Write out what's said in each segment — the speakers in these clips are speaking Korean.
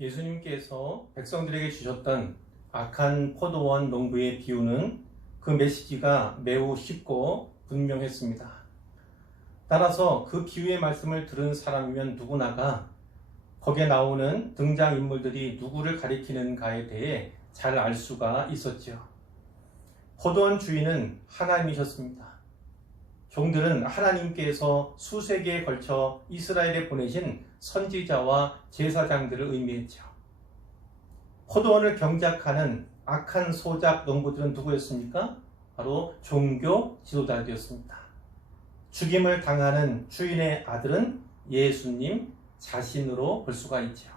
예수님께서 백성들에게 주셨던 악한 포도원 농부의 비유는 그 메시지가 매우 쉽고 분명했습니다. 따라서 그 비유의 말씀을 들은 사람이면 누구나가 거기에 나오는 등장인물들이 누구를 가리키는가에 대해 잘 알 수가 있었죠. 포도원 주인은 하나님이셨습니다. 종들은 하나님께서 수세기에 걸쳐 이스라엘에 보내신 선지자와 제사장들을 의미했죠. 포도원을 경작하는 악한 소작 농부들은 누구였습니까? 바로 종교 지도자들이었습니다. 죽임을 당하는 주인의 아들은 예수님 자신으로 볼 수가 있죠.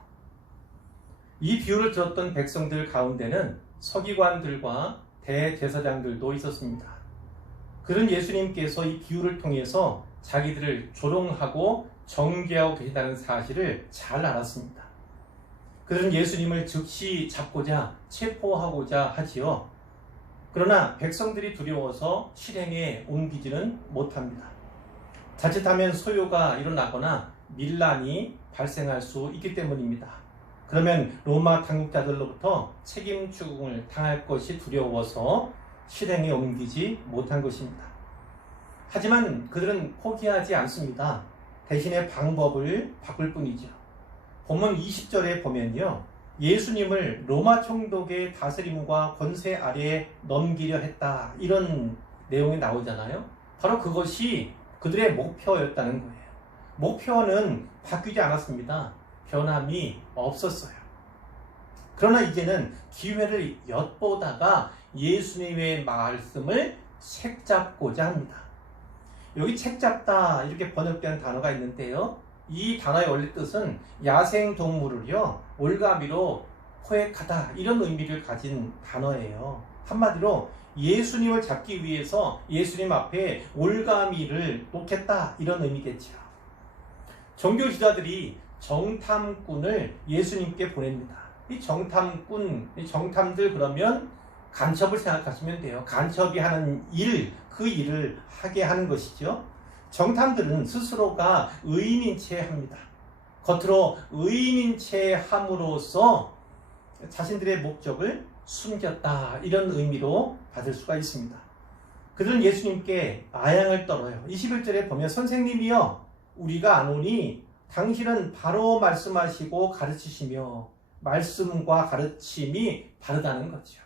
이 비유를 들었던 백성들 가운데는 서기관들과 대제사장들도 있었습니다. 그런 예수님께서 이 비유를 통해서 자기들을 조롱하고 정죄하고 계신다는 사실을 잘 알았습니다. 그들은 예수님을 즉시 잡고자 체포하고자 하지요. 그러나 백성들이 두려워서 실행에 옮기지는 못합니다. 자칫하면 소요가 일어나거나 밀란이 발생할 수 있기 때문입니다. 그러면 로마 당국자들로부터 책임 추궁을 당할 것이 두려워서 실행에 옮기지 못한 것입니다. 하지만 그들은 포기하지 않습니다. 대신에 방법을 바꿀 뿐이죠. 본문 20절에 보면요, 예수님을 로마 총독의 다스림과 권세 아래에 넘기려 했다, 이런 내용이 나오잖아요. 바로 그것이 그들의 목표였다는 거예요. 목표는 바뀌지 않았습니다. 변함이 없었어요. 그러나 이제는 기회를 엿보다가 예수님의 말씀을 책잡고자 합니다. 여기 책잡다 이렇게 번역된 단어가 있는데요, 이 단어의 원래 뜻은 야생동물을요 올가미로 포획하다, 이런 의미를 가진 단어예요. 한마디로 예수님을 잡기 위해서 예수님 앞에 올가미를 놓겠다, 이런 의미겠죠. 종교 지도자들이 정탐꾼을 예수님께 보냅니다. 이 정탐꾼, 이 정탐들, 그러면 간첩을 생각하시면 돼요. 간첩이 하는 일, 그 일을 하게 하는 것이죠. 정탐들은 스스로가 의인인 채 합니다. 겉으로 의인인 채 함으로써 자신들의 목적을 숨겼다, 이런 의미로 받을 수가 있습니다. 그들은 예수님께 아양을 떨어요. 21절에 보면 선생님이여 우리가 아노니 당신은 바로 말씀하시고 가르치시며 말씀과 가르침이 바르다는 거죠.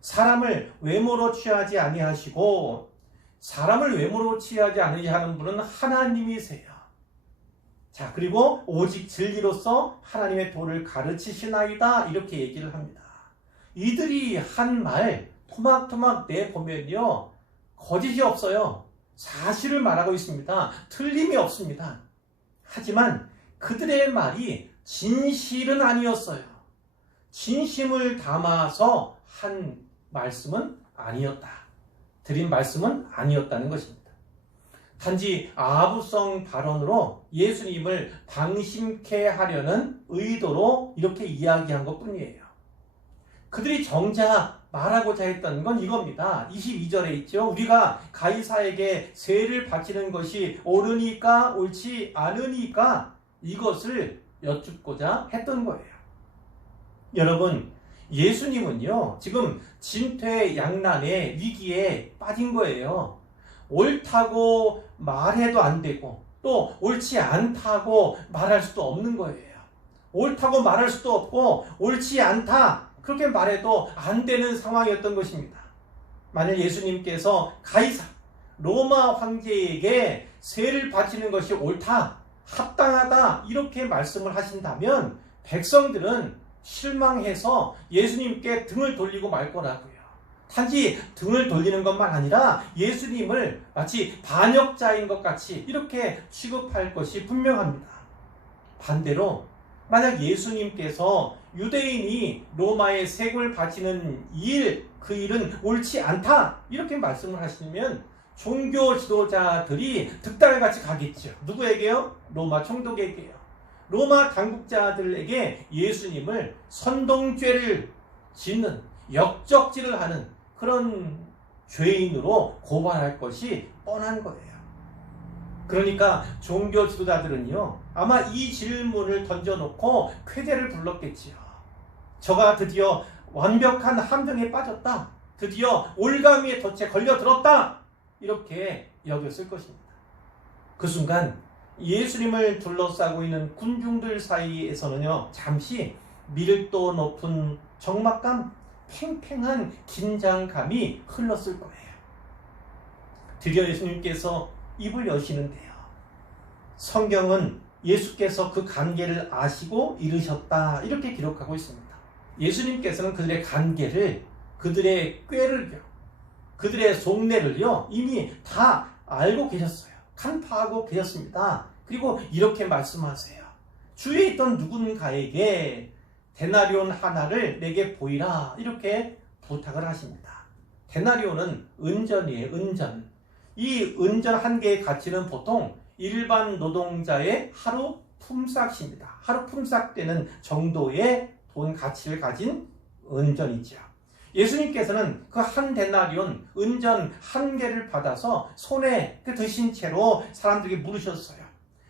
사람을 외모로 취하지 아니하시고 사람을 외모로 취하지 아니하는 분은 하나님이세요. 자, 그리고 오직 진리로서 하나님의 도를 가르치시나이다, 이렇게 얘기를 합니다. 이들이 한 말 토막토막 내보면요 거짓이 없어요. 사실을 말하고 있습니다. 틀림이 없습니다. 하지만 그들의 말이 진실은 아니었어요. 진심을 담아서 한 말씀은 아니었다. 드린 말씀은 아니었다는 것입니다. 단지 아부성 발언으로 예수님을 방심케 하려는 의도로 이렇게 이야기한 것뿐이에요. 그들이 정작 말하고자 했던 건 이겁니다. 22절에 있죠. 우리가 가이사에게 세를 바치는 것이 옳으니까 옳지 않으니까 이것을 여쭙고자 했던 거예요. 여러분, 예수님은요 지금 진퇴양난의 위기에 빠진 거예요. 옳다고 말해도 안 되고 또 옳지 않다고 말할 수도 없는 거예요. 옳다고 말할 수도 없고 옳지 않다 그렇게 말해도 안 되는 상황이었던 것입니다. 만약 예수님께서 가이사 로마 황제에게 세를 바치는 것이 옳다, 합당하다 이렇게 말씀을 하신다면 백성들은 실망해서 예수님께 등을 돌리고 말 거라고요. 단지 등을 돌리는 것만 아니라 예수님을 마치 반역자인 것 같이 이렇게 취급할 것이 분명합니다. 반대로 만약 예수님께서 유대인이 로마에 세금을 바치는 일, 그 일은 옳지 않다 이렇게 말씀을 하시면 종교 지도자들이 득달같이 가겠죠. 누구에게요? 로마 총독에게요. 로마 당국자들에게 예수님을 선동죄를 짓는, 역적질을 하는 그런 죄인으로 고발할 것이 뻔한 거예요. 그러니까 종교 지도자들은요, 아마 이 질문을 던져놓고 쾌대를 불렀겠지요. 저가 드디어 완벽한 함정에 빠졌다. 드디어 올가미의 덫에 걸려들었다. 이렇게 여겼을 것입니다. 그 순간 예수님을 둘러싸고 있는 군중들 사이에서는요, 잠시 밀도 높은 적막감, 팽팽한 긴장감이 흘렀을 거예요. 드디어 예수님께서 입을 여시는데요. 성경은 예수께서 그 관계를 아시고 이르셨다 이렇게 기록하고 있습니다. 예수님께서는 그들의 관계를, 그들의 꾀를요, 그들의 속내를요 이미 다 알고 계셨어요. 간파하고 계셨습니다. 그리고 이렇게 말씀하세요. 주위에 있던 누군가에게 데나리온 하나를 내게 보이라 이렇게 부탁을 하십니다. 데나리온은 은전이에요. 은전. 이 은전 한 개의 가치는 보통 일반 노동자의 하루 품삯입니다. 하루 품삯되는 정도의 돈 가치를 가진 은전이죠. 예수님께서는 그 한 데나리온 은전 한 개를 받아서 손에 드신 채로 사람들에게 물으셨어요.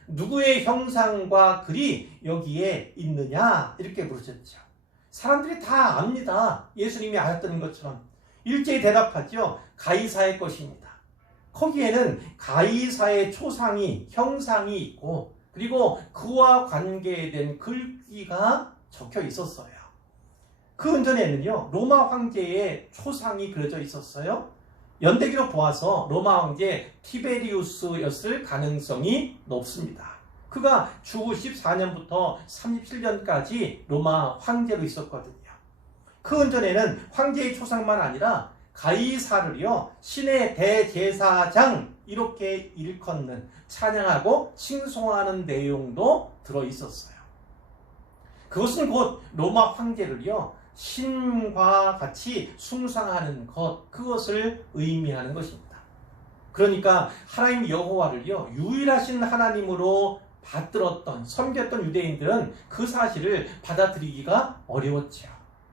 누구의 형상과 글이 여기에 있느냐 이렇게 물으셨죠. 사람들이 다 압니다. 예수님이 아셨던 것처럼 일제히 대답하죠. 가이사의 것입니다. 거기에는 가이사의 초상이, 형상이 있고 그리고 그와 관계된 글귀가 적혀 있었어요. 그 은전에는요, 로마 황제의 초상이 그려져 있었어요. 연대기로 보아서 로마 황제 티베리우스였을 가능성이 높습니다. 그가 주 14년부터 37년까지 로마 황제로 있었거든요. 그 은전에는 황제의 초상만 아니라 가이사를요, 신의 대제사장 이렇게 일컫는, 찬양하고 칭송하는 내용도 들어있었어요. 그것은 곧 로마 황제를요, 신과 같이 숭상하는 것, 그것을 의미하는 것입니다. 그러니까 하나님 여호와를요, 유일하신 하나님으로 받들었던, 섬겼던 유대인들은 그 사실을 받아들이기가 어려웠죠.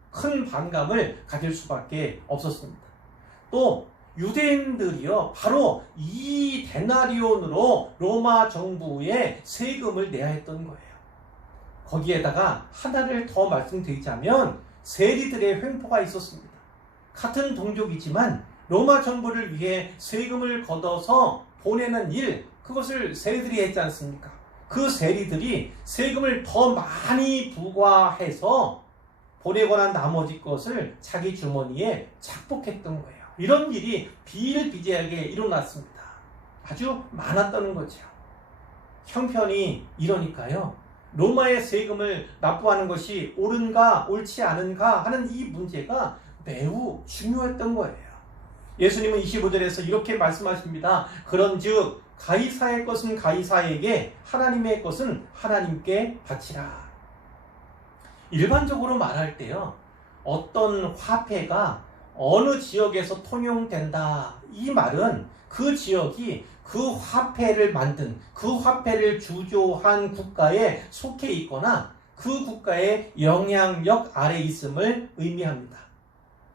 큰 반감을 가질 수밖에 없었습니다. 또 유대인들이요, 바로 이 데나리온으로 로마 정부에 세금을 내야 했던 거예요. 거기에다가 하나를 더 말씀드리자면 세리들의 횡포가 있었습니다. 같은 동족이지만 로마 정부를 위해 세금을 걷어서 보내는 일, 그것을 세리들이 했지 않습니까? 그 세리들이 세금을 더 많이 부과해서 보내고 난 나머지 것을 자기 주머니에 착복했던 거예요. 이런 일이 비일비재하게 일어났습니다. 아주 많았다는 거죠. 형편이 이러니까요, 로마의 세금을 납부하는 것이 옳은가 옳지 않은가 하는 이 문제가 매우 중요했던 거예요. 예수님은 25절에서 이렇게 말씀하십니다. 그런즉 가이사의 것은 가이사에게, 하나님의 것은 하나님께 바치라. 일반적으로 말할 때요, 어떤 화폐가 어느 지역에서 통용된다, 이 말은 그 지역이 그 화폐를 만든, 그 화폐를 주조한 국가에 속해 있거나 그 국가의 영향력 아래 있음을 의미합니다.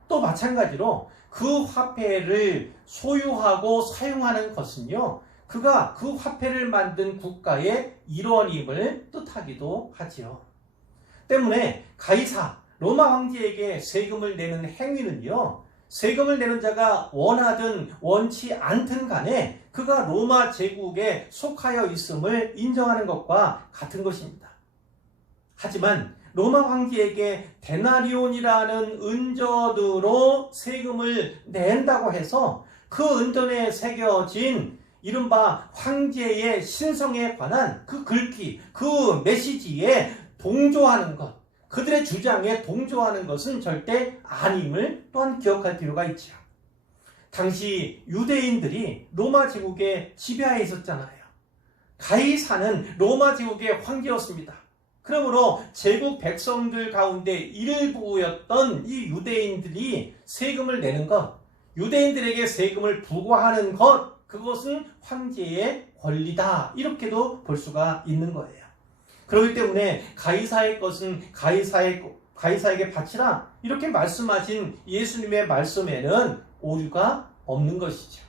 또 마찬가지로 그 화폐를 소유하고 사용하는 것은요, 그가 그 화폐를 만든 국가의 일원임을 뜻하기도 하지요. 때문에 가이사, 로마 황제에게 세금을 내는 행위는요, 세금을 내는 자가 원하든 원치 않든 간에 그가 로마 제국에 속하여 있음을 인정하는 것과 같은 것입니다. 하지만 로마 황제에게 데나리온이라는 은전으로 세금을 낸다고 해서 그 은전에 새겨진 이른바 황제의 신성에 관한 그 글귀, 그 메시지에 동조하는 것, 그들의 주장에 동조하는 것은 절대 아님을 또한 기억할 필요가 있죠. 당시 유대인들이 로마 제국의 지배하에 있었잖아요. 가이사는 로마 제국의 황제였습니다. 그러므로 제국 백성들 가운데 일부였던 이 유대인들이 세금을 내는 것, 유대인들에게 세금을 부과하는 것, 그것은 황제의 권리다, 이렇게도 볼 수가 있는 거예요. 그렇기 때문에 가이사의 것은 가이사에게 바치라, 이렇게 말씀하신 예수님의 말씀에는 오류가 없는 것이죠.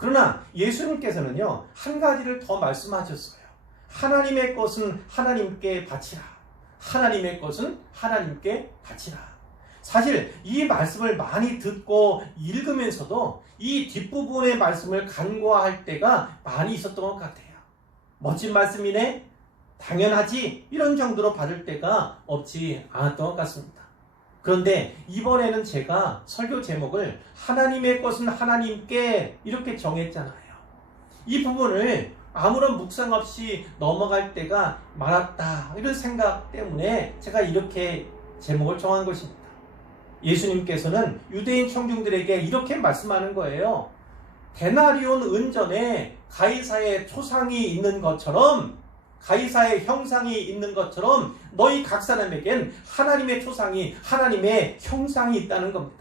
그러나 예수님께서는요, 한 가지를 더 말씀하셨어요. 하나님의 것은 하나님께 바치라. 하나님의 것은 하나님께 바치라. 사실 이 말씀을 많이 듣고 읽으면서도 이 뒷부분의 말씀을 간과할 때가 많이 있었던 것 같아요. 멋진 말씀이네? 당연하지? 이런 정도로 받을 때가 없지 않았던 것 같습니다. 그런데 이번에는 제가 설교 제목을 하나님의 것은 하나님께 이렇게 정했잖아요. 이 부분을 아무런 묵상 없이 넘어갈 때가 많았다, 이런 생각 때문에 제가 이렇게 제목을 정한 것입니다. 예수님께서는 유대인 청중들에게 이렇게 말씀하는 거예요. 데나리온 은전에 가이사의 초상이 있는 것처럼, 가이사의 형상이 있는 것처럼 너희 각 사람에겐 하나님의 초상이, 하나님의 형상이 있다는 겁니다.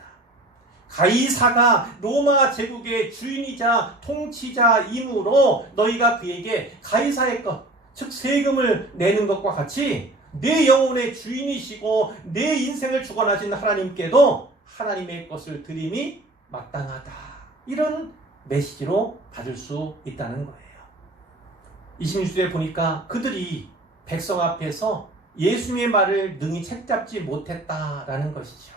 가이사가 로마 제국의 주인이자 통치자이므로 너희가 그에게 가이사의 것, 즉 세금을 내는 것과 같이 내 영혼의 주인이시고 내 인생을 주관하신 하나님께도 하나님의 것을 드림이 마땅하다, 이런 메시지로 받을 수 있다는 거예요. 26절에 보니까 그들이 백성 앞에서 예수님의 말을 능히 책잡지 못했다라는 것이죠.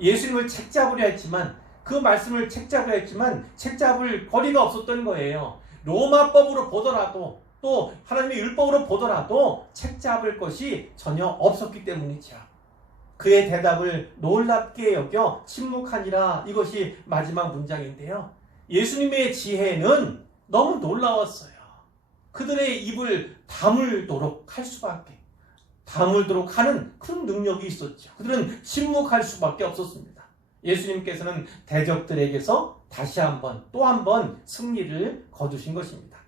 예수님을 책잡으려 했지만, 그 말씀을 책잡으려 했지만 책잡을 거리가 없었던 거예요. 로마법으로 보더라도, 또 하나님의 율법으로 보더라도 책잡을 것이 전혀 없었기 때문이죠. 그의 대답을 놀랍게 여겨 침묵하니라, 이것이 마지막 문장인데요. 예수님의 지혜는 너무 놀라웠어요. 그들의 입을 다물도록 할 수밖에, 다물도록 하는 그런 능력이 있었죠. 그들은 침묵할 수밖에 없었습니다. 예수님께서는 대적들에게서 다시 한번, 또 한 번 승리를 거두신 것입니다.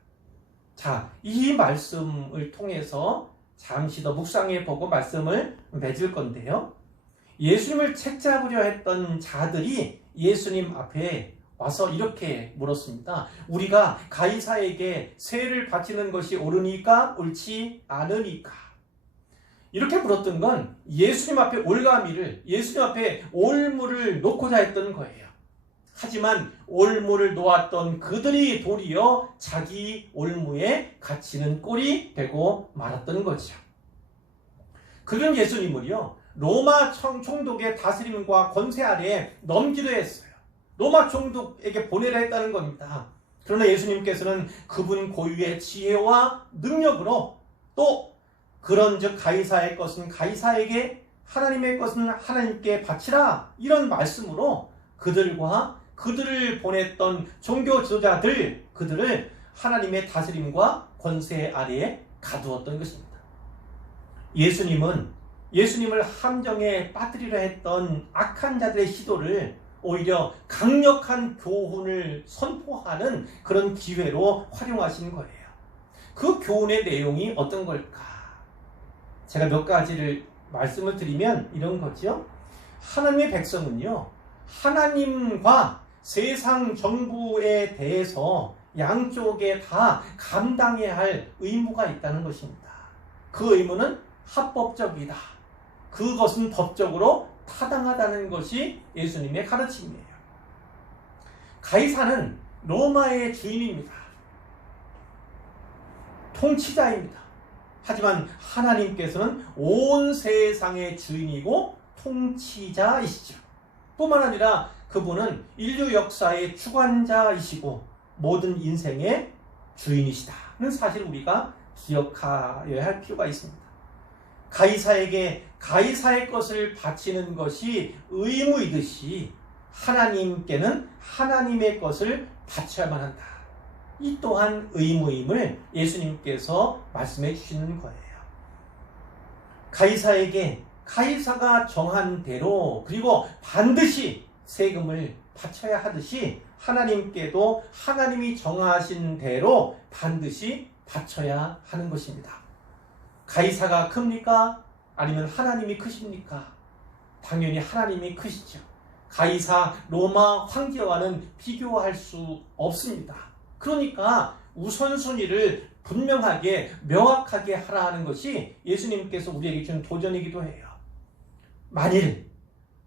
자, 이 말씀을 통해서 잠시 더 묵상해 보고 말씀을 맺을 건데요. 예수님을 책잡으려 했던 자들이 예수님 앞에 와서 이렇게 물었습니다. 우리가 가이사에게 세를 바치는 것이 옳으니까, 옳지 않으니까? 이렇게 물었던 건 예수님 앞에 올가미를, 예수님 앞에 올무를 놓고자 했던 거예요. 하지만 올무를 놓았던 그들이 도리어 자기 올무에 갇히는 꼴이 되고 말았던 거죠. 그런 예수님을요, 로마 총독의 다스림과 권세 아래에 넘기려 했어요. 로마 총독에게 보내려 했다는 겁니다. 그러나 예수님께서는 그분 고유의 지혜와 능력으로, 또 그런즉 가이사의 것은 가이사에게, 하나님의 것은 하나님께 바치라, 이런 말씀으로 그들과 그들을 보냈던 종교 지도자들, 그들을 하나님의 다스림과 권세 아래에 가두었던 것입니다. 예수님을 함정에 빠뜨리려 했던 악한 자들의 시도를 오히려 강력한 교훈을 선포하는 그런 기회로 활용하신 거예요. 그 교훈의 내용이 어떤 걸까? 제가 몇 가지를 말씀을 드리면 이런 거죠. 하나님의 백성은요, 하나님과 세상 정부에 대해서 양쪽에 다 감당해야 할 의무가 있다는 것입니다. 그 의무는 합법적이다. 그것은 법적으로 타당하다는 것이 예수님의 가르침이에요. 가이사는 로마의 주인입니다. 통치자입니다. 하지만 하나님께서는 온 세상의 주인이고 통치자이시죠. 뿐만 아니라 그분은 인류 역사의 주관자이시고 모든 인생의 주인이시다는 사실을 우리가 기억하여야 할 필요가 있습니다. 가이사에게 가이사의 것을 바치는 것이 의무이듯이 하나님께는 하나님의 것을 바쳐야만 한다. 이 또한 의무임을 예수님께서 말씀해 주시는 거예요. 가이사에게 가이사가 정한 대로, 그리고 반드시 세금을 바쳐야 하듯이 하나님께도 하나님이 정하신 대로 반드시 바쳐야 하는 것입니다. 가이사가 큽니까? 아니면 하나님이 크십니까? 당연히 하나님이 크시죠. 가이사 로마 황제와는 비교할 수 없습니다. 그러니까 우선순위를 분명하게 명확하게 하라 하는 것이 예수님께서 우리에게 준 도전이기도 해요. 만일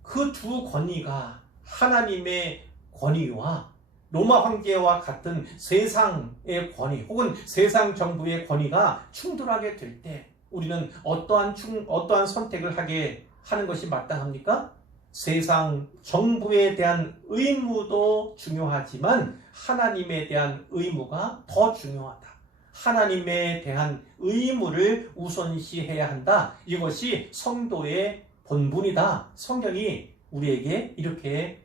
그 두 권위가 하나님의 권위와 로마 황제와 같은 세상의 권위 혹은 세상 정부의 권위가 충돌하게 될 때 우리는 어떠한 선택을 하게 하는 것이 마땅합니까? 세상 정부에 대한 의무도 중요하지만 하나님에 대한 의무가 더 중요하다. 하나님에 대한 의무를 우선시해야 한다. 이것이 성도의 본분이다. 성경이 우리에게 이렇게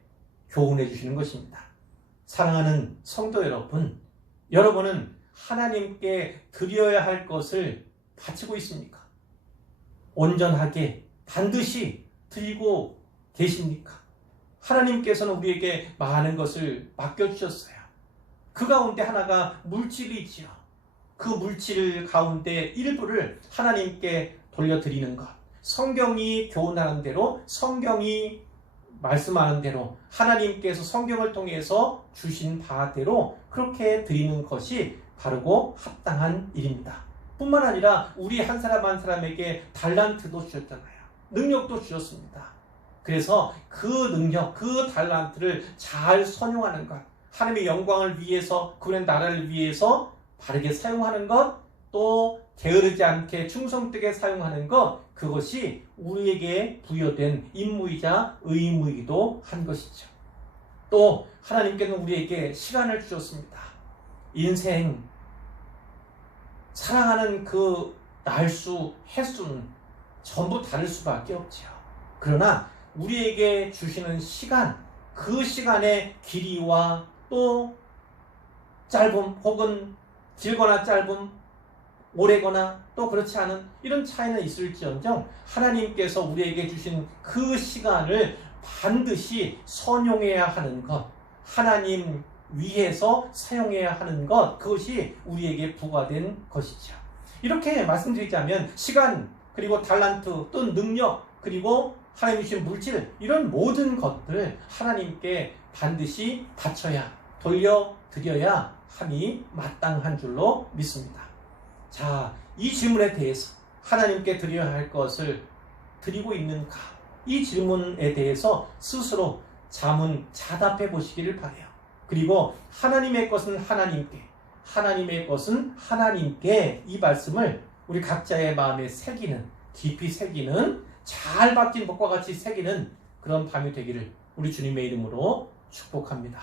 교훈해 주시는 것입니다. 사랑하는 성도 여러분, 여러분은 하나님께 드려야 할 것을 바치고 있습니까? 온전하게 반드시 드리고 계십니까? 하나님께서는 우리에게 많은 것을 맡겨주셨어요. 그 가운데 하나가 물질이지요. 그 물질 가운데 일부를 하나님께 돌려드리는 것. 성경이 교훈하는 대로, 성경이 말씀하는 대로, 하나님께서 성경을 통해서 주신 바대로 그렇게 드리는 것이 바르고 합당한 일입니다. 뿐만 아니라 우리 한 사람 한 사람에게 달란트도 주셨잖아요. 능력도 주셨습니다. 그래서 그 능력, 그 달란트를 잘 선용하는 것, 하나님의 영광을 위해서, 그분의 나라를 위해서 바르게 사용하는 것, 또 게으르지 않게 충성되게 사용하는 것, 그것이 우리에게 부여된 임무이자 의무이기도 한 것이죠. 또 하나님께는 우리에게 시간을 주셨습니다. 인생 사랑하는 그 날수, 횟수는 전부 다를 수밖에 없죠. 그러나 우리에게 주시는 시간, 그 시간의 길이와 또 짧음 혹은 길거나 짧음, 오래거나 또 그렇지 않은 이런 차이는 있을지언정 하나님께서 우리에게 주신 그 시간을 반드시 선용해야 하는 것, 하나님 위해서 사용해야 하는 것, 그것이 우리에게 부과된 것이죠. 이렇게 말씀드리자면 시간, 그리고 달란트, 또 능력, 그리고 하나님이 주신 물질, 이런 모든 것들 하나님께 반드시 바쳐야, 돌려드려야 함이 마땅한 줄로 믿습니다. 자, 이 질문에 대해서 하나님께 드려야 할 것을 드리고 있는가? 이 질문에 대해서 스스로 자답해 보시기를 바라요. 그리고 하나님의 것은 하나님께, 하나님의 것은 하나님께, 이 말씀을 우리 각자의 마음에 새기는, 깊이 새기는, 잘 박힌 복과 같이 새기는 그런 밤이 되기를 우리 주님의 이름으로 축복합니다.